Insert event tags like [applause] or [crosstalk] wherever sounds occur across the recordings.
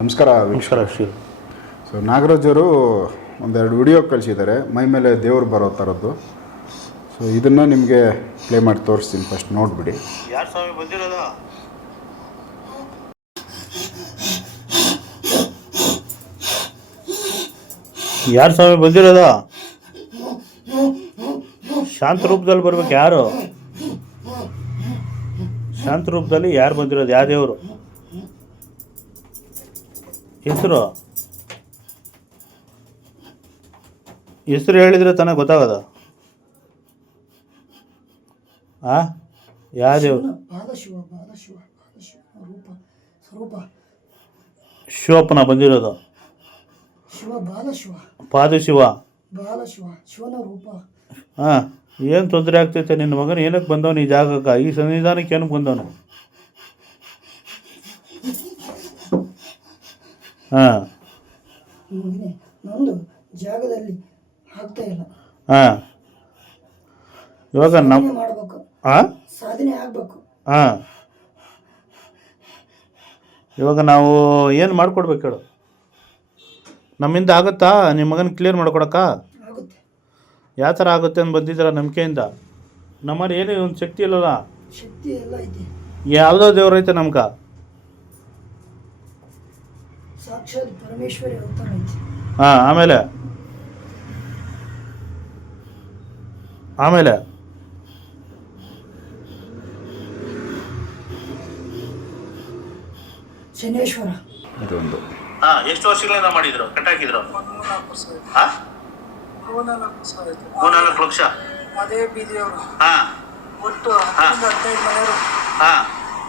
ನಮಸ್ಕಾರ ನಮಸ್ಕಾರ ಶ್ರೀ. ಸೊ ನಾಗರಾಜರು ಅವರು ಒಂದೆರಡು ವಿಡಿಯೋ ಕಳಿಸಿದ್ದಾರೆ. ಮೈ ಮೇಲೆ ದೇವ್ರು ಬರೋ ಥರದ್ದು. ಸೊ ಇದನ್ನು ನಿಮಗೆ ಪ್ಲೇ ಮಾಡಿ ತೋರಿಸ್ತೀನಿ ಫಸ್ಟ್ ನೋಡಿಬಿಡಿ. ಯಾರು ಸ್ವಾಮಿ ಬಂದಿರೋದು? ಯಾರು ಸ್ವಾಮಿ ಬಂದಿರೋದು? ಶಾಂತ ರೂಪದಲ್ಲಿ ಬರ್ಬೇಕು ಯಾರು? ಶಾಂತ ರೂಪದಲ್ಲಿ ಯಾರು ಬಂದಿರೋದು? ಯಾವ ದೇವರು? ಹೆಸರು? ಹೆಸರು ಹೇಳಿದ್ರೆ ತನಗೆ ಗೊತ್ತಾಗದ? ಆ? ಯಾವ ದೇವ್ರು ಸ್ವರೂಪ. ಶಿವಪ್ಪನ ಬಂದಿರೋದು. ಪಾದಶಿವ. ಬಾಲಶಿವ ಶಿವನ ರೂಪ. ಹಾಂ ಏನು ತೊಂದರೆ ಆಗ್ತೈತೆ ನಿನ್ನ ಮಗನ? ಏನಕ್ಕೆ ಬಂದವನು ಈ ಜಾಗಕ್ಕೆ? ಈ ಸನ್ನಿಧಾನಕ್ಕೆ ಏನಕ್ಕೆ ಬಂದವನು? ಹಾಂ. ನಂದು ಜಾಗದಲ್ಲಿ ಆಗ್ತಾ ಇಲ್ಲ. ಹಾಂ. ಇವಾಗ ನಮ್ಮ ಮಾಡಬೇಕು. ಹಾಂ ಸಾಧನೆ ಆಗಬೇಕು. ಹಾಂ. ಇವಾಗ ನಾವು ಏನು ಮಾಡ್ಕೊಡ್ಬೇಕು ಹೇಳು? ನಮ್ಮಿಂದ ಆಗುತ್ತಾ? ನಿಮ್ಮ ಮಗನ ಕ್ಲಿಯರ್ ಮಾಡ್ಕೊಡಕ್ಕ? ಆಗುತ್ತೆ. ಯಾವ ಥರ ಆಗುತ್ತೆ ಅಂತ ಬಂದಿದ್ದೀರ ನಂಬಿಕೆಯಿಂದ? ನಮ್ಮಲ್ಲಿ ಏನೇ ಒಂದು ಶಕ್ತಿ ಇಲ್ಲಲ್ಲ? ಶಕ್ತಿ ಎಲ್ಲ ಐತೆ ಯಾವುದೋ ದೇವ್ರು ಐತೆ ನಮ್ಗೆ. ಸಾಕ್ಷಾತ್ ಪರಮೇಶ್ವರಿ ಅವತಾರ ಐತಿ ಹಾಂ ಆಮೇಲೆ? ಆಮೇಲೆ? ಶನೇಶ್ವರ. ಇದೊಂದು. ಹಾಂ ಎಷ್ಟು ವರ್ಷಗಳಿಂದ ಮಾಡಿದ್ರು? ಕಟ್ಟಾಕಿದ್ರು ಹಾಂ? ಮೂರ್ನಾಲ್ಕು ಲಕ್ಷ. ಅದೇ ಬೀದಿಯವರು ಹಾ. ಒಟ್ಟು ಹತ್ತರಿಂದ ಹದಿನೈದು ಮನೆಯವರು. ಹಾಂ.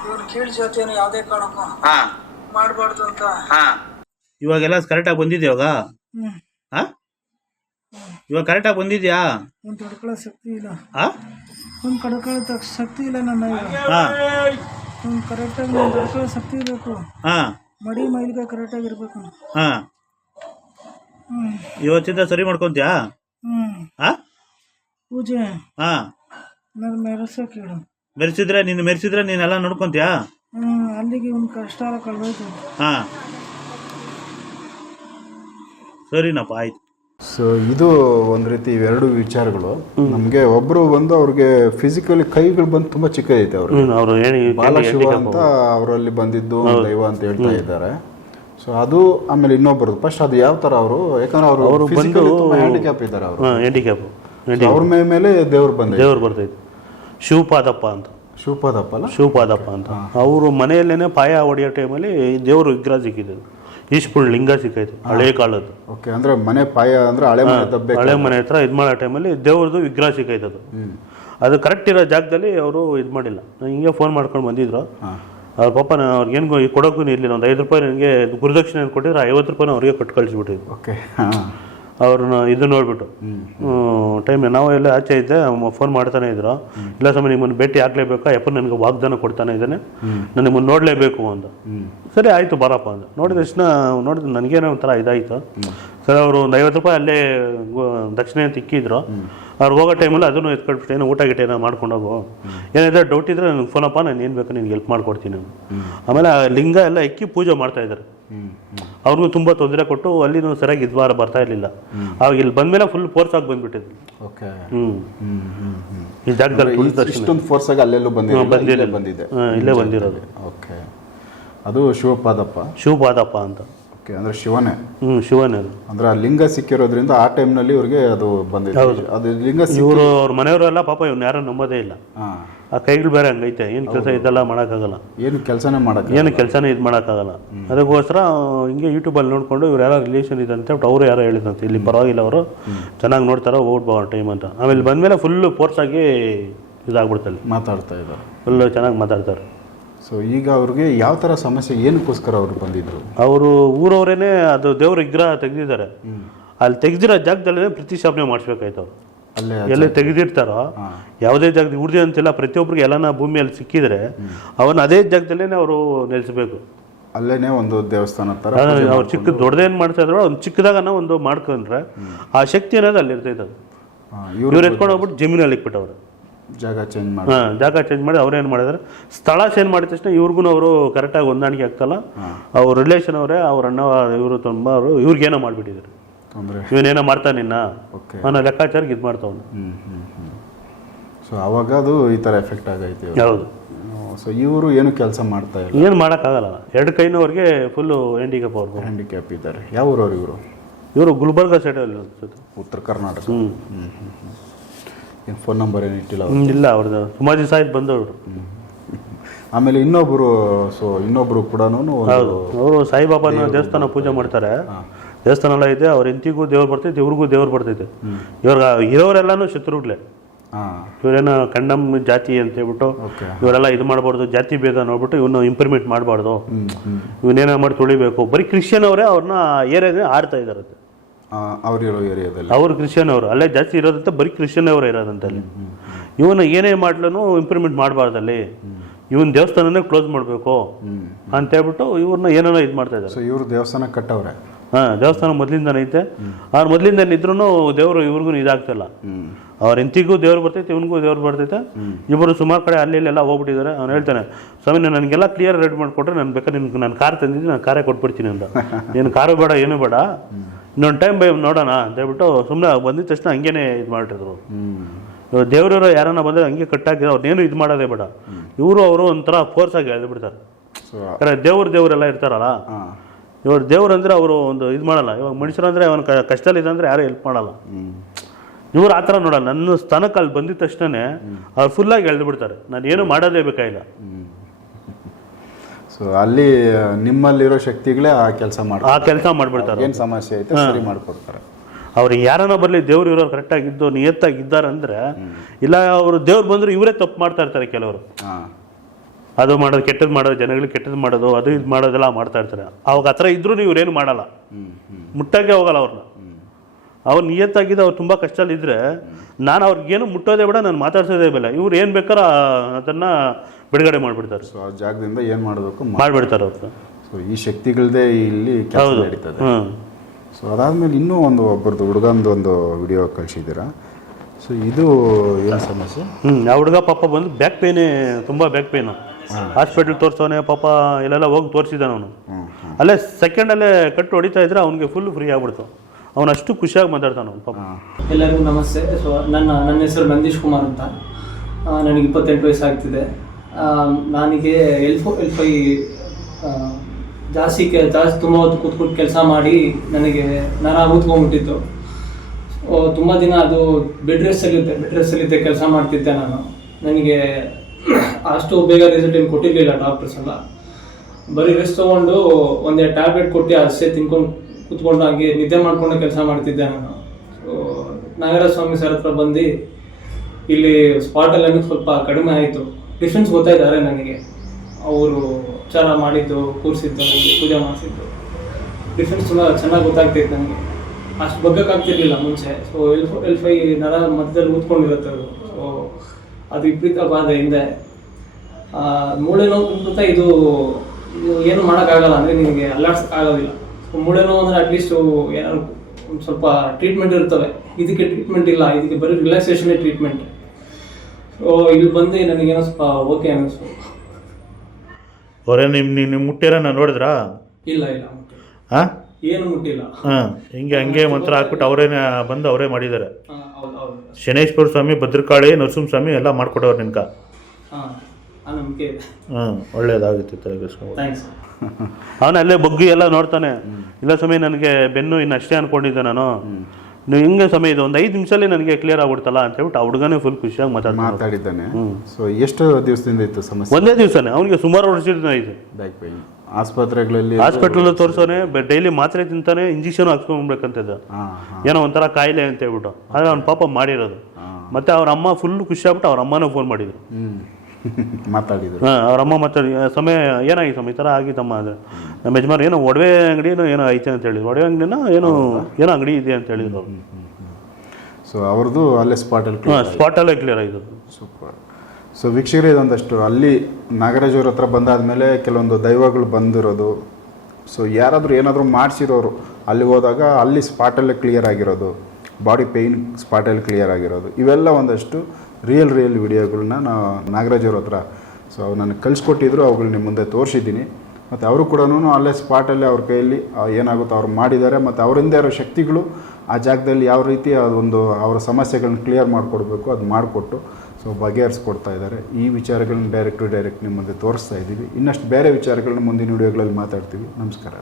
ಇವ್ರು ಕೀಳ್ ಜಾತಿಯನ್ನು ಯಾವುದೇ ಕಾರಣಕ್ಕೂ ಹಾ. ಮಾಡಬಾರ್ದು ಅಂತ ಹಾಂ. ಇವಾಗೆಲ್ಲ ಕರೆಕ್ಟಾಗಿ ಬಂದಿದೆ ಇವಾಗ? ಹಾ ಇವಾಗ ಕರೆಕ್ಟಾಗಿ ಬಂದಿದ್ಯಾ? ಒಂದು ತಡ್ಕೊಳ್ಳೋ ಶಕ್ತಿ ಇಲ್ಲ. ಹಾಂ ಒಂದು ಕಡ್ಕೊಳ್ಳೋ ಶಕ್ತಿ ಇಲ್ಲ ನನ್ನ ಹಾಂ ಒಂದು ಕರೆಕ್ಟಾಗಿ ಒಂದು ತಡ್ಕೊಳ್ಳೋ ಶಕ್ತಿ ಬೇಕು ಹಾಂ ಮಡಿ ಮೈಲಿಗೆ ಕರೆಕ್ಟಾಗಿ ಇರಬೇಕು. ಹಾಂ ಇವತ್ತಿಂದ ಸರಿ ಮಾಡ್ಕೊಂತ್ಯಾ? ಹಾಂ ಪೂಜೆ. ಹಾಂ ನನ್ನ ಮೆರೆಸೋಕೆ ಹೇಳು. ಮೆರೆಸಿದ್ರೆ ನೀನು ಮೆರೆಸಿದ್ರೆ ನೀನೆಲ್ಲ ನೋಡ್ಕೊತೀಯಾ? ಅಲ್ಲಿಗೆ ಒಂದು ಕಷ್ಟ ಕಳ್ಬೇಕು ಕಳ್ದೋಯ್ತು. ಹಾಂ ಸರಿನಪ್ಪ ಆಯ್ತು. ಸೊ ಇದು ಒಂದು ರೀತಿ ಇವೆರಡು ವಿಚಾರಗಳು. ನಮಗೆ ಒಬ್ಬರು ಬಂದು ಅವ್ರಿಗೆ ಫಿಸಿಕಲಿ ಕೈಗಳು ಬಂದು ತುಂಬಾ ಚಿಕ್ಕದೈತೆ ಅವ್ರಿಗೆ ಅವರು ಹೇಳಿ ಬಾಲಶಿವ ಅಂತ ಅವರಲ್ಲಿ ಬಂದಿದ್ದು ದೈವ ಅಂತ ಹೇಳ್ತಾ ಇದ್ದಾರೆ. ಸೊ ಅದು ಆಮೇಲೆ ಇನ್ನೊಬ್ಬರು ಫಸ್ಟ್ ಅದು ಯಾವ ತರ ಅವರು? ಯಾಕಂದ್ರೆ ಅವರು ಬಂದು ಹ್ಯಾಂಡಿಕ್ಯಾಪ್ ಇದ್ದಾರೆ ಅವರು. ಹ್ಯಾಂಡಿಕ್ಯಾಪ್ ಹ್ಯಾಂಡಿಕ್ಯಾಪು ಅವ್ರ ಮೇ ಮೇಲೆ ದೇವ್ರು ಬಂದ ದೇವ್ರು ಬರ್ತೈತೆ ಶಿವಪಾದಪ್ಪ ಅಂತ. ಶಿವಪಾದಪ್ಪ ಅಲ್ಲ? ಶಿವಪಾದಪ್ಪ ಅಂತ. ಅವರು ಮನೆಯಲ್ಲೇನೆ ಪಾಯ ಹೊಡೆಯೋ ಟೈಮಲ್ಲಿ ದೇವರು ವಿಗ್ರಹ ಸಿಕ್ಕಿದ್ದು ಈಶ್ಪುಳ್ ಲಿಂಗ ಸಿಕ್ಕಾಯ್ತು ಹಳೆ ಕಾಲದ್ದು. ಓಕೆ ಅಂದ್ರೆ ಮನೆ ಪಾಯ ಅಂದ್ರೆ ಹಳೆ ಮನೆ ದಬ್ಬೆ ಹಳೆ ಮನೆ ಹತ್ರ ಇದು ಮಾಡೋ ಟೈಮಲ್ಲಿ ದೇವ್ರದ್ದು ವಿಗ್ರಹ ಸಿಕ್ಕಾಯ್ತು ಅದು. ಅದು ಕರೆಕ್ಟ್ ಇರೋ ಜಾಗದಲ್ಲಿ ಅವರು ಇದು ಮಾಡಿಲ್ಲ. ಹಿಂಗೆ ಫೋನ್ ಮಾಡ್ಕೊಂಡು ಬಂದಿದ್ರು. ಅವ್ರ ಪಾಪ ಅವ್ರಿಗೆ ಏನು ಕೊಡೋಕ್ಕೂ ಇರಲಿಲ್ಲ ಒಂದು ಐದು ರೂಪಾಯಿ ನನಗೆ ಗುರುದಕ್ಷಿಣೆ ಕೊಟ್ಟಿದ್ರೆ ಐವತ್ತು ರೂಪಾಯಿ ಅವ್ರಿಗೆ ಕೊಟ್ಟು ಕಳಿಸ್ಬಿಟ್ಟಿದ್ರು. ಓಕೆ ಹಾಂ. ಅವ್ರನ್ನ ಇದು ನೋಡ್ಬಿಟ್ಟು. ಟೈಮ್ ನಾವು ಎಲ್ಲ ಆಚೆ ಇದ್ದೆ ಫೋನ್ ಮಾಡ್ತಾನೆ ಇದ್ರು. ಇಲ್ಲ ಸಮಯ ನಿಮ್ಮನ್ನು ಭೇಟಿ ಆಗ್ಲೇಬೇಕಾ? ಯಪ್ಪ ನನಗೆ ವಾಗ್ದಾನ ಕೊಡ್ತಾನೆ ಇದ್ದಾನೆ. ನಾನು ನಿಮ್ಮನ್ನು ನೋಡಲೇಬೇಕು ಅಂತ. ಸರಿ ಆಯಿತು ಬರಪ್ಪ ಅಂತ. ನೋಡಿದ ತಕ್ಷಣ ನೋಡಿದ್ರೆ ನನಗೇನೋ ಒಂಥರ ಇದಾಯಿತು. ಸರಿ ಅವರು ಒಂದು ಐವತ್ತು ರೂಪಾಯಿ ಅಲ್ಲೇ ದಕ್ಷಿಣ ಅಂತ ಇಕ್ಕಿದ್ರು. ಅವ್ರು ಹೋಗೋ ಟೈಮಲ್ಲಿ ಅದನ್ನು ಎತ್ಕೊಟ್ಬಿಟ್ಟು ಏನೋ ಊಟ ಗಿಟ ಏನೋ ಮಾಡ್ಕೊಂಡು ಹೋಗು. ಏನಿದ್ರೆ ಡೌಟ್ ಇದ್ರೆ ನನಗೆ ಫೋನಪ್ಪ ನಾನು ಏನು ಬೇಕು ನಿನ್ಗೆ ಹೆಲ್ಪ್ ಮಾಡ್ಕೊಡ್ತೀನಿ. ಆಮೇಲೆ ಆ ಲಿಂಗ ಎಲ್ಲ ಇಕ್ಕಿ ಪೂಜೆ ಮಾಡ್ತಾ ಇದ್ದಾರೆ ಅವ್ರಿಗೂ ತುಂಬ ತೊಂದರೆ ಕೊಟ್ಟು ಅಲ್ಲಿನೂ ಸರಿಯಾಗಿ ಇದ್ವಾರ ಬರ್ತಾ ಇರಲಿಲ್ಲ. ಅವಾಗ ಇಲ್ಲಿ ಬಂದಮೇಲೆ ಫುಲ್ ಫೋರ್ಸ್ ಆಗಿ ಬಂದ್ಬಿಟ್ಟಿದ್ರು ಓಕೆ. ಈ ಜಾಗದಲ್ಲಿ ಇಷ್ಟೊಂದು ಫೋರ್ಸ್ ಆಗಿ ಅಲ್ಲೆಲ್ಲೂ ಬಂದಿದೆ ಬಂದಿದೆ. ಇಲ್ಲೇ ಬಂದಿರೋದು. ಓಕೆ. ಅದು ಶಿವಪಾದಪ್ಪ. ಶಿವಪಾದಪ್ಪ ಅಂತ. ಓಕೆ ಅಂದ್ರೆ ಶಿವನೇ? ಹ್ಞೂ ಶಿವನೇ ಅದು. ಅಂದ್ರೆ ಆ ಲಿಂಗ ಸಿಕ್ಕಿರೋದ್ರಿಂದ ಆ ಟೈಮ್ನಲ್ಲಿ ಇವ್ರಿಗೆ ಅದು ಬಂದಿದೆ. ಅದು ಲಿಂಗ ಇವರು ಅವ್ರ ಮನೆಯವರೆಲ್ಲ ಪಾಪ ಇವ್ನ ಯಾರು ನಂಬೋದೇ ಇಲ್ಲ. ಹಾಂ. ಆ ಕೈಗಳು ಬೇರೆ ಹಂಗೈತೆ ಏನು ಕೆಲಸ ಇದೆಲ್ಲ ಮಾಡೋಕ್ಕಾಗಲ್ಲ. ಏನು ಕೆಲಸನೇ ಮಾಡಕ್ಕೆ ಏನು ಕೆಲಸನೇ ಇದು ಮಾಡೋಕ್ಕಾಗಲ್ಲ. ಅದಕ್ಕೋಸ್ಕರ ಹಿಂಗೆ ಯೂಟ್ಯೂಬಲ್ಲಿ ನೋಡಿಕೊಂಡು ಇವ್ರು ಯಾರೋ ರಿಲೇಷನ್ ಇದೆ ಅಂತ ಹೇಳ್ಬಿಟ್ಟು ಅವರು ಯಾರೋ ಹೇಳಿದಂತೆ. ಇಲ್ಲಿ ಪರವಾಗಿಲ್ಲ ಅವರು. ಚೆನ್ನಾಗಿ ನೋಡ್ತಾರೆ ಹೋಗ್ಬೋ ಟೈಮ್ ಅಂತ. ಆಮೇಲೆ ಬಂದಮೇಲೆ ಫುಲ್ಲು ಫೋರ್ಸ್ ಆಗಿ ಇದಾಗ್ಬಿಡ್ತಾರೆ ಮಾತಾಡ್ತಾ ಇದ್ದಾರೆ. ಫುಲ್ಲು ಚೆನ್ನಾಗಿ ಮಾತಾಡ್ತಾರೆ. ಸೊ ಈಗ ಅವ್ರಿಗೆ ಯಾವ ಥರ ಸಮಸ್ಯೆ ಏನಕ್ಕೋಸ್ಕರ ಅವರು ಬಂದಿದ್ರು? ಅವರು ಊರವರೇನೆ ಅದು ದೇವ್ರ ವಿಗ್ರಹ ತೆಗೆದಿದ್ದಾರೆ. ಅಲ್ಲಿ ತೆಗೆದಿರೋ ಜಾಗದಲ್ಲೇ ಪ್ರತಿಷ್ಠಾಪನೆ ಮಾಡಿಸ್ಬೇಕಾಯ್ತು ಅವರು. ಅಲ್ಲೇ ಎಲ್ಲಿ ತೆಗೆದಿರ್ತಾರೋ ಯಾವುದೇ ಜಾಗದ ಇವ್ರದೇ ಅಂತಿಲ್ಲ ಪ್ರತಿಯೊಬ್ಬರಿಗೆ ಎಲ್ಲನ ಭೂಮಿಯಲ್ಲಿ ಸಿಕ್ಕಿದ್ರೆ ಅವನ್ನ ಅದೇ ಜಾಗದಲ್ಲೇ ಅವರು ನೆಲೆಸಬೇಕು. ಅಲ್ಲೇನೆ ಒಂದು ದೇವಸ್ಥಾನ ಥರ ಅವ್ರು ಚಿಕ್ಕ ದೊಡ್ಡದೇನು ಮಾಡ್ತಾ ಇದ್ರು ಒಂದು ಚಿಕ್ಕದಾಗನ ಒಂದು ಮಾಡ್ಕೊಂಡ್ರೆ ಆ ಶಕ್ತಿ ಅನ್ನೋದು ಅಲ್ಲಿ ಇರ್ತೈತೆ ಅದು ಇವ್ರು ಎತ್ಕೊಂಡು ಹೋಗ್ಬಿಟ್ಟು ಜಮೀನಲ್ಲಿ ಇಕ್ಬಿಟ್ಟವ್ರು ಜಾಗ ಚೇಂಜ್ ಮಾಡಿ ಹಾಂ ಜಾಗ ಚೇಂಜ್ ಮಾಡಿ ಅವ್ರೇನು ಮಾಡಿದಾರೆ? ಸ್ಥಳ ಚೇಂಜ್ ಮಾಡಿದ ತಕ್ಷಣ ಇವ್ರಿಗೂ ಅವರು ಕರೆಕ್ಟಾಗಿ ಹೊಂದಾಣಿಕೆ ಆಗ್ತಲ್ಲ. ಅವ್ರ ರಿಲೇಷನ್ ಅವರೇ ಅವ್ರ ಅಣ್ಣ ಇವರು ತುಂಬ ಅವರು ಇವ್ರಿಗೇನೋ ಮಾಡಿಬಿಟ್ಟಿದ್ದಾರೆ ಇವನೇನೋ ಮಾಡ್ತಾನಿನ್ನ ಓಕೆ. ಅನ್ನೋ ಲೆಕ್ಕಾಚಾರಕ್ಕೆ ಇದು ಮಾಡ್ತಾವನು ಸೊ ಅವಾಗ ಅದು ಈ ಥರ ಎಫೆಕ್ಟ್ ಆಗೈತೆ ಹೌದು. ಸೊ ಇವರು ಏನು ಕೆಲಸ ಮಾಡ್ತಾ ಇಲ್ಲ? ಏನು ಮಾಡೋಕ್ಕಾಗಲ್ಲ. ಎರಡು ಕೈನವ್ರಿಗೆ ಫುಲ್ಲು ಹ್ಯಾಂಡಿಕ್ಯಾಪ್ ಅವ್ರಿಗೆ ಹ್ಯಾಂಡಿಕ್ಯಾಪ್ ಇದ್ದಾರೆ. ಯಾವ ಊರವ್ರು ಇವರು? ಇವರು ಗುಲ್ಬರ್ಗ ಸೈಡಲ್ಲಿ ಉತ್ತರ ಕರ್ನಾಟಕ. ಹ್ಞೂ ಹ್ಞೂ ಹ್ಮ್. ಏನು ಫೋನ್ ನಂಬರ್ ಏನು ಇಟ್ಟಿಲ್ಲ ಅವ್ರು? ಇಲ್ಲ ಅವ್ರದ್ದು ಸುಮಾರು ದಿವಸ ಆಯ್ತು ಬಂದವರು ಆಮೇಲೆ ಇನ್ನೊಬ್ಬರು ಸೊ ಇನ್ನೊಬ್ರು ಕೂಡ ಹೌದು ಅವರು ಸಾಯಿಬಾಬಾನ ದೇವಸ್ಥಾನ ಪೂಜೆ ಮಾಡ್ತಾರೆ. ದೇವಸ್ಥಾನ ಎಲ್ಲ ಇದೆ ಅವ್ರ ಹೆಂಡತಿಗೂ ದೇವ್ರು ಬರ್ತೈತೆ ಇವ್ರಿಗೂ ದೇವ್ರು ಬರ್ತೈತೆ ಇವ್ರಿಗೆ ಇರೋರೆಲ್ಲಾನು ಶತ್ರುಗ್ಲೆ ಹಾಂ. ಇವರೇನೋ ಕಂಡಮ್ ಜಾತಿ ಅಂತ ಹೇಳ್ಬಿಟ್ಟು ಓಕೆ. ಇವರೆಲ್ಲ ಇದು ಮಾಡಬಾರ್ದು ಜಾತಿ ಭೇದ ನೋಡ್ಬಿಟ್ಟು ಇವನ್ನ ಇಂಪ್ರೂವ್ಮೆಂಟ್ ಮಾಡಬಾರ್ದು. ಇವನ್ನೇನೋ ಮಾಡಿ ತುಳಿಬೇಕು. ಬರೀ ಕ್ರಿಶ್ಚಿಯನ್ ಅವರೇ ಅವ್ರನ್ನ ಏರಿಯಾದ ಆಡ್ತಾ ಇದ್ದಾರೆ ಏರಿಯಾದಲ್ಲಿ ಅವರು ಕ್ರಿಶ್ಚಿಯನ್ ಅವರು ಅಲ್ಲೇ ಜಾಸ್ತಿ ಇರೋದಂತ ಬರೀ ಕ್ರಿಶ್ಚಿಯನ್ ಇರೋದಂತ ಅಲ್ಲಿ. ಇವನು ಏನೇ ಮಾಡ್ಲೂ ಇಂಪ್ರೂವ್ಮೆಂಟ್ ಮಾಡಬಾರ್ದಲ್ಲಿ. ಇವನ್ ದೇವಸ್ಥಾನನೇ ಕ್ಲೋಸ್ ಮಾಡಬೇಕು ಅಂತ ಹೇಳ್ಬಿಟ್ಟು ಇವ್ರನ್ನ ಏನೇನೋ ಇದು ಮಾಡ್ತಾ ಇದ್ದಾರೆ. ಸೊ ಇವರು ದೇವಸ್ಥಾನ ಕಟ್ಟವ್ರೆ. ಹಾ ದೇವಸ್ಥಾನ ಮೊದಲಿಂದನೇ ಐತೆ. ಅವ್ರ ಮೊದಲಿಂದ ಇದ್ರೂ ದೇವರು ಇವ್ರಿಗೂ ಇದಾಗ್ತಿಲ್ಲ ಅವ್ರ ಎಂತಿಗೂ ದೇವ್ರು ಬರ್ತೈತೆ ಇವನಿಗೂ ದೇವ್ರು ಬರ್ತೈತೆ. ಇಬ್ಬರು ಸುಮಾರು ಕಡೆ ಅಲ್ಲಿ ಎಲ್ಲ ಹೋಗ್ಬಿಟ್ಟಿದ್ದಾರೆ. ಅವ್ನು ಹೇಳ್ತಾನೆ ಸ್ವಾಮಿ ನಾನು ನನಗೆಲ್ಲ ಕ್ಲಿಯರ್ ರೆಡ್ ಮಾಡಿಕೊಟ್ರೆ ನಾನು ಬೇಕಾದ್ರೆ ನಿನ್ಗೆ ನಾನು ಕಾರ್ ತಂದಿದ್ದೀನಿ ನಾನು ಕಾರೇ ಕೊಟ್ಬಿಡ್ತೀನಿ ಅಂತ ಏನು [laughs] ಕಾರು ಬೇಡ ಏನು ಬೇಡ. ಇನ್ನೊಂದು ಟೈಮ್ ಬೈ ನೋಡೋಣ ಅಂತ ಹೇಳ್ಬಿಟ್ಟು ಸುಮ್ಮನೆ ಬಂದಿದ ತಕ್ಷಣ ಹಂಗೇನೆ ಇದು ಮಾಡಿದ್ರು ಹ್ಮ್. ದೇವ್ರವರು ಯಾರನ್ನ ಬಂದರೆ ಹಂಗೆ ಕಟ್ಟಾಕಿದ್ರೆ ಅವ್ರನ್ನೇನು ಇದು ಮಾಡೋದೇ ಬೇಡ. ಇವರು ಅವರು ಒಂಥರ ಫೋರ್ಸ್ ಆಗಿ ಬಿಡ್ತಾರೆ ಯಾಕಂದ್ರೆ ದೇವ್ರ ದೇವರೆಲ್ಲ ಇರ್ತಾರಲ್ಲ? ಇವ್ರು ದೇವ್ರು ಅಂದ್ರೆ ಅವರು ಒಂದು ಇದು ಮಾಡಲ್ಲ. ಇವಾಗ ಮನುಷ್ಯರು ಅಂದ್ರೆ ಅವನ ಕಷ್ಟದಲ್ಲಿ ಇದಂದ್ರೆ ಯಾರು ಹೆಲ್ಪ್ ಮಾಡಲ್ಲ. ಇವ್ರು ಆ ಥರ ನೋಡಲ್ಲ. ನನ್ನ ಸ್ಥಾನಕ್ಕೆ ಅಲ್ಲಿ ಬಂದಿದ ತಕ್ಷಣನೇ ಅವ್ರು ಫುಲ್ಲಾಗಿ ಎಳ್ದು ಬಿಡ್ತಾರೆ ನಾನು ಏನು ಮಾಡೋದೇ ಬೇಕಾಗಿಲ್ಲ. ಸೊ ಅಲ್ಲಿ ನಿಮ್ಮಲ್ಲಿರೋ ಶಕ್ತಿಗಳೇ ಆ ಕೆಲಸ ಮಾಡಿ ಆ ಕೆಲಸ ಮಾಡ್ಬಿಡ್ತಾರೆ ಏನು ಸಮಸ್ಯೆ ಐತೆ ಸರಿ ಮಾಡ್ಕೊಡ್ತಾರೆ. ಅವ್ರು ಯಾರನ್ನ ಬರಲಿ ದೇವ್ರು ಇರೋರು ಕರೆಕ್ಟಾಗಿದ್ದು ನಿಯತ್ತಾಗಿದ್ದಾರೆ ಅಂದ್ರೆ ಇಲ್ಲ ಅವರು ದೇವ್ರು ಬಂದ್ರೆ ಇವರೇ ತಪ್ಪು ಮಾಡ್ತಾ ಇರ್ತಾರೆ ಕೆಲವರು. ಅದು ಮಾಡೋದು ಕೆಟ್ಟದ್ದು ಮಾಡೋದು ಜನಗಳಿಗೆ ಕೆಟ್ಟದ್ದು ಮಾಡೋದು ಅದು ಇದು ಮಾಡೋದೆಲ್ಲ ಮಾಡ್ತಾ ಇರ್ತಾರೆ. ಅವಾಗ ಹತ್ರ ಇದ್ರು ಇವ್ರೇನು ಮಾಡಲ್ಲ. ಮುಟ್ಟಕ್ಕೆ ಹೋಗಲ್ಲ ಅವ್ರನ್ನ. ಅವ್ರು ನಿಯತ್ತಾಗಿದ್ದು ಅವ್ರು ತುಂಬ ಕಷ್ಟದಲ್ಲಿ ಇದ್ರೆ ನಾನು ಅವ್ರಿಗೇನು ಮುಟ್ಟೋದೇ ಬೇಡ ನಾನು ಮಾತಾಡ್ಸೋದೇ ಬೇಡ. ಇವ್ರು ಏನು ಬೇಕಾರೋ ಅದನ್ನ ಬಿಡುಗಡೆ ಮಾಡಿಬಿಡ್ತಾರೆ. ಸೊ ಆ ಜಾಗದಿಂದ ಏನು ಮಾಡಬೇಕು ಮಾಡಿಬಿಡ್ತಾರೆ ಅವ್ರು. ಸೊ ಈ ಶಕ್ತಿಗಳದೇ ಇಲ್ಲಿ ಕೆಲಸ ನಡೀತದೆ. ಸೊ ಅದಾದಮೇಲೆ ಇನ್ನೂ ಒಂದು ಒಬ್ಬರದ್ದು ಹುಡುಗಂದು ಒಂದು ವಿಡಿಯೋ ಕಳಿಸಿದ್ದೀರಾ? ಸೊ ಇದು ಏನು ಸಮಸ್ಯೆ? ಹ್ಞೂ ಆ ಹುಡುಗ ಪಾಪ ಬಂದು ಬ್ಯಾಕ್ ಪೇನೇ ತುಂಬ ಬ್ಯಾಕ್ ಪೇನು ಹಾಸ್ಪಿಟ್ಲ್ ತೋರಿಸೋನೆ ಪಾಪ ಇಲ್ಲೆಲ್ಲ ಹೋಗಿ ತೋರಿಸಿದ್ದಾನೆ ಅವನು. ಅಲ್ಲೇ ಸೆಕೆಂಡಲ್ಲೇ ಕಟ್ಟು ಹೊಡಿತಾ ಇದ್ರೆ ಅವನಿಗೆ ಫುಲ್ ಫ್ರೀ ಆಗ್ಬಿಡ್ತು. ಅವನು ಅಷ್ಟು ಖುಷಿಯಾಗಿ ಮಾತಾಡ್ತಾನೆ ಅವನು ಪಾಪ. ಎಲ್ಲರಿಗೂ ನಮಸ್ತೆ. ಸೊ ನನ್ನ ನನ್ನ ಹೆಸರು ನಂದೀಶ್ ಕುಮಾರ್ ಅಂತ. ನನಗೆ ಇಪ್ಪತ್ತೆಂಟು ವಯಸ್ಸಾಗ್ತಿದೆ. ಆ, ನನಗೆ ಎಲ್ ಫೋ ಆ, ಜಾಸ್ತಿ ಕೆ ಜಾಸ್ತಿ ತುಂಬ ಹೊತ್ತು ಕೂತ್ಕೊಂಡು ಕೆಲಸ ಮಾಡಿ ನನಗೆ ನರ ಊದ್ಕೊಂಡ್ಬಿಟ್ಟಿತ್ತು ತುಂಬ ದಿನ ಅದು ಬೆಡ್ ರೆಸ್ಟಲ್ಲಿದ್ದೆ ಬೆಡ್ ರೆಸ್ಟಲ್ಲಿದ್ದೆ ಕೆಲಸ ಮಾಡ್ತಿದ್ದೆ ನಾನು. ನನಗೆ ಅಷ್ಟು ಬೇಗ ರಿಸಲ್ಟ್ ಏನು ಕೊಟ್ಟಿರಲಿಲ್ಲ ಡಾಕ್ಟರ್ಸ್ ಎಲ್ಲ. ಬರೀ ರೆಸ್ಟ್ ತೊಗೊಂಡು ಒಂದೇ ಟ್ಯಾಬ್ಲೆಟ್ ಕೊಟ್ಟು ಅಷ್ಟೇ ತಿನ್ಕೊಂಡು ಕೂತ್ಕೊಂಡು ಹಾಗೆ ನಿದ್ದೆ ಮಾಡಿಕೊಂಡು ಕೆಲಸ ಮಾಡ್ತಿದ್ದೆ ನಾನು. ಸೊ ನಾಗರಾಜ ಸ್ವಾಮಿ ಸರ್ ಹತ್ರ ಬಂದು ಇಲ್ಲಿ ಸ್ಪಾಟಲ್ಲಿ ಸ್ವಲ್ಪ ಕಡಿಮೆ ಆಯಿತು. ಡಿಫ್ರೆನ್ಸ್ ಗೊತ್ತಾಯ್ತಾರೆ ನನಗೆ. ಅವರು ಉಪಚಾರ ಮಾಡಿದ್ದು, ಕೂರಿಸಿದ್ದು ನನಗೆ ಪೂಜೆ ಮಾಡಿಸಿದ್ದು. ಡಿಫ್ರೆನ್ಸ್ ತುಂಬ ಚೆನ್ನಾಗಿ ಗೊತ್ತಾಗ್ತಿತ್ತು ನನಗೆ. ಅಷ್ಟು ಬಗ್ಗಕ್ಕಾಗ್ತಿರ್ಲಿಲ್ಲ ಮುಂಚೆ. ಸೊ ಎಲ್ ಎಲ್ ಫೈ ನರ ಮಧ್ಯದಲ್ಲಿ ಊದ್ಕೊಂಡಿರುತ್ತೆ ಅದು. ಸೊ ಅದು ವಿಪರೀತ ಬಾಧೆ ಹಿಂದೆ. ಮೂಳೆ ನೋವು ಇದು ಏನು ಮಾಡೋಕ್ಕಾಗಲ್ಲ, ಅಂದರೆ ನಿಮಗೆ ಅಲ್ಲಾಡ್ಸೋಕ್ಕಾಗೋದಿಲ್ಲ. ಸೊ ಮೂಳೆ ನೋವು ಅಂದರೆ ಅಟ್ಲೀಸ್ಟು ಏನಾದ್ರು ಸ್ವಲ್ಪ ಟ್ರೀಟ್ಮೆಂಟ್ ಇರ್ತವೆ. ಇದಕ್ಕೆ ಟ್ರೀಟ್ಮೆಂಟ್ ಇಲ್ಲ, ಇದಕ್ಕೆ ಬರೀ ರಿಲ್ಯಾಕ್ಸೇಷನ್ನೇ ಟ್ರೀಟ್ಮೆಂಟ್ ಇಲ್ಲಿ ಬಂದು ನನಗೇನೋ ಸ್ವಲ್ಪ ಓಕೆ ಅನ್ನಿಸ್ತು. ಅವರೇ ನಿಮ್ಮ ನಿಮ್ಮ ಮುಟ್ಟಿರ ನಾನು ನೋಡಿದ್ರಾ? ಇಲ್ಲ ಇಲ್ಲ ಮುಟ್ಟಿಲ್ಲ. ಹಾಂ ಏನು ಮುಟ್ಟಿಲ್ಲ. ಹಾಂ ಹಿಂಗೆ ಹಂಗೆ ಮಂತ್ರ ಹಾಕ್ಬಿಟ್ಟು ಅವರೇನೆ ಬಂದು ಅವರೇ ಮಾಡಿದ್ದಾರೆ. ಹೌದು ಹೌದು. ಶನೇಶ್ವರ ಸ್ವಾಮಿ ಭದ್ರಕಾಳಿ ನರಸಿಂಹ ಸ್ವಾಮಿ ಎಲ್ಲ ಮಾಡ್ಕೊಡೋರು ನಿನ್ಕ. ಹಾಂ ಆ ನಂಬಿಕೆ ಇದೆ. ಹಾಂ ಒಳ್ಳೇದಾಗುತ್ತೆ ತಲೆಗೆಸ್ಕೊಂಡು ಥ್ಯಾಂಕ್ಸ್ ಅವನು ಅಲ್ಲೇ ಬಗ್ಗಿ ಎಲ್ಲ ನೋಡ್ತಾನೆ. ಇಲ್ಲ ಸ್ವಾಮಿ ನನಗೆ ಬೆನ್ನು ಇನ್ನು ಅಷ್ಟೇ ಅನ್ಕೊಂಡಿದ್ದೆ ನಾನು. ನೀವು ಹಿಂಗೆ ಸಮಯ ಇದು ಒಂದು ಐದು ನಿಮಿಷದಲ್ಲಿ ನನಗೆ ಕ್ಲಿಯರ್ ಆಗ್ಬಿಡ್ತಲ್ಲ ಅಂತ ಹೇಳ್ಬಿಟ್ಟು ಆ ಹುಡುಗನೇ ಫುಲ್ ಖುಷಿಯಾಗಿ ಮಾತಾಡ್ತಾನೆ ಮಾತಾಡಿದ್ದಾನೆ. ಸೊ ಎಷ್ಟು ದಿವಸದಿಂದ ಇತ್ತು ಸಮಸ್ಯೆ? ಒಂದೇ ದಿವಸನೇ ಅವನಿಗೆ ಸುಮಾರು ವರ್ಷದಿಂದ ಇದೆ. ಬ್ಯಾಕ್ ಪೈನ್ ಆಸ್ಪತ್ರೆಗಳಲ್ಲಿ ಹಾಸ್ಪಿಟಲ್ ತೋರಿಸೋನೆ ಡೈಲಿ ಮಾತ್ರೆ ತಿಂತಾನೆ ಇಂಜೆಕ್ಷನ್ ಹಾಕ್ಸ್ಕೊಂಡ್ಬೇಕಂತ ಇದ್ದ ಏನೋ ಒಂಥರ ಕಾಯಿಲೆ ಅಂತ ಹೇಳ್ಬಿಟ್ಟು. ಆದರೆ ಅವ್ನ ಪಾಪ ಮಾಡಿರೋದು. ಮತ್ತೆ ಅವ್ರ ಅಮ್ಮ ಫುಲ್ ಖುಷಿ ಆಗ್ಬಿಟ್ಟು ಅವ್ರ ಅಮ್ಮನೂ ಫೋನ್ ಮಾಡಿದ್ರು. [laughs] ಮಾತಾಡಿದ್ರು. ಹಾಂ ಅವರಮ್ಮ ಅಮ್ಮ ಮಾತಾಡಿ ಸಮಯ ಏನಾಗಿ ಸಮಯ ಈ ಥರ ಆಗಿತ್ತಮ್ಮ ಅಂದರೆ ನಮ್ಮ ಯಜಮಾನ್ ಏನೋ ಒಡವೆ ಅಂಗಡಿನೋ ಏನೋ ಐತೆ ಅಂತ ಹೇಳಿದ್ರು. ಒಡವೆ ಅಂಗಡಿನ ಏನೋ ಏನೋ ಅಂಗಡಿ ಇದೆ ಅಂತ ಹೇಳಿದ್ರು ಅವರು. ಸೊ ಅವ್ರದ್ದು ಅಲ್ಲೇ ಸ್ಪಾಟಲ್ಲಿ ಹಾಂ ಸ್ಪಾಟಲ್ಲೇ ಕ್ಲಿಯರ್ ಆಯಿತು ಸೂಪರ್ ಸೊ ವೀಕ್ಷಕರೇ ಇದೊಂದಷ್ಟು ಅಲ್ಲಿ ನಾಗರಾಜ್ ಅವ್ರ ಹತ್ರ ಬಂದಾದ್ಮೇಲೆ ಕೆಲವೊಂದು ದೈವಗಳು ಬಂದಿರೋದು. ಸೊ ಯಾರಾದರೂ ಏನಾದರೂ ಮಾಡಿಸಿರೋರು ಅಲ್ಲಿ ಹೋದಾಗ ಅಲ್ಲಿ ಸ್ಪಾಟಲ್ಲೇ ಕ್ಲಿಯರ್ ಆಗಿರೋದು. ಬಾಡಿ ಪೇಯ್ನ್ ಸ್ಪಾಟಲ್ಲಿ ಕ್ಲಿಯರ್ ಆಗಿರೋದು. ಇವೆಲ್ಲ ಒಂದಷ್ಟು ರಿಯಲ್ ರಿಯಲ್ ವಿಡಿಯೋಗಳನ್ನ ನಾವು ನಾಗರಾಜ್ ಅವ್ರ ಹತ್ರ. ಸೊ ಅವ್ರು ನನಗೆ ಕಳಿಸ್ಕೊಟ್ಟಿದ್ರು ಅವುಗಳನ್ನ ನಿಮ್ಮ ಮುಂದೆ ತೋರಿಸಿದ್ದೀನಿ. ಮತ್ತು ಅವರು ಕೂಡ ಅಲ್ಲೇ ಸ್ಪಾಟಲ್ಲೇ ಅವ್ರ ಕೈಯಲ್ಲಿ ಏನಾಗುತ್ತೋ ಅವ್ರು ಮಾಡಿದ್ದಾರೆ. ಮತ್ತು ಅವರಿಂದ ಇರೋ ಶಕ್ತಿಗಳು ಆ ಜಾಗದಲ್ಲಿ ಯಾವ ರೀತಿ ಅದೊಂದು ಅವರ ಸಮಸ್ಯೆಗಳನ್ನ ಕ್ಲಿಯರ್ ಮಾಡಿಕೊಡ್ಬೇಕು, ಅದು ಮಾಡಿಕೊಟ್ಟು, ಸೊ, ಬಗೆಹರಿಸ್ಕೊಡ್ತಾ ಇದ್ದಾರೆ ಈ ವಿಚಾರಗಳನ್ನ ಡೈರೆಕ್ಟ್ ಟು ಡೈರೆಕ್ಟ್ ನಿಮ್ಮ ಮುಂದೆ ತೋರಿಸ್ತಾ ಇದ್ದೀವಿ ಇನ್ನಷ್ಟು ಬೇರೆ ವಿಚಾರಗಳನ್ನ ಮುಂದಿನ ವಿಡಿಯೋಗಳಲ್ಲಿ ಮಾತಾಡ್ತೀವಿ. ನಮಸ್ಕಾರ.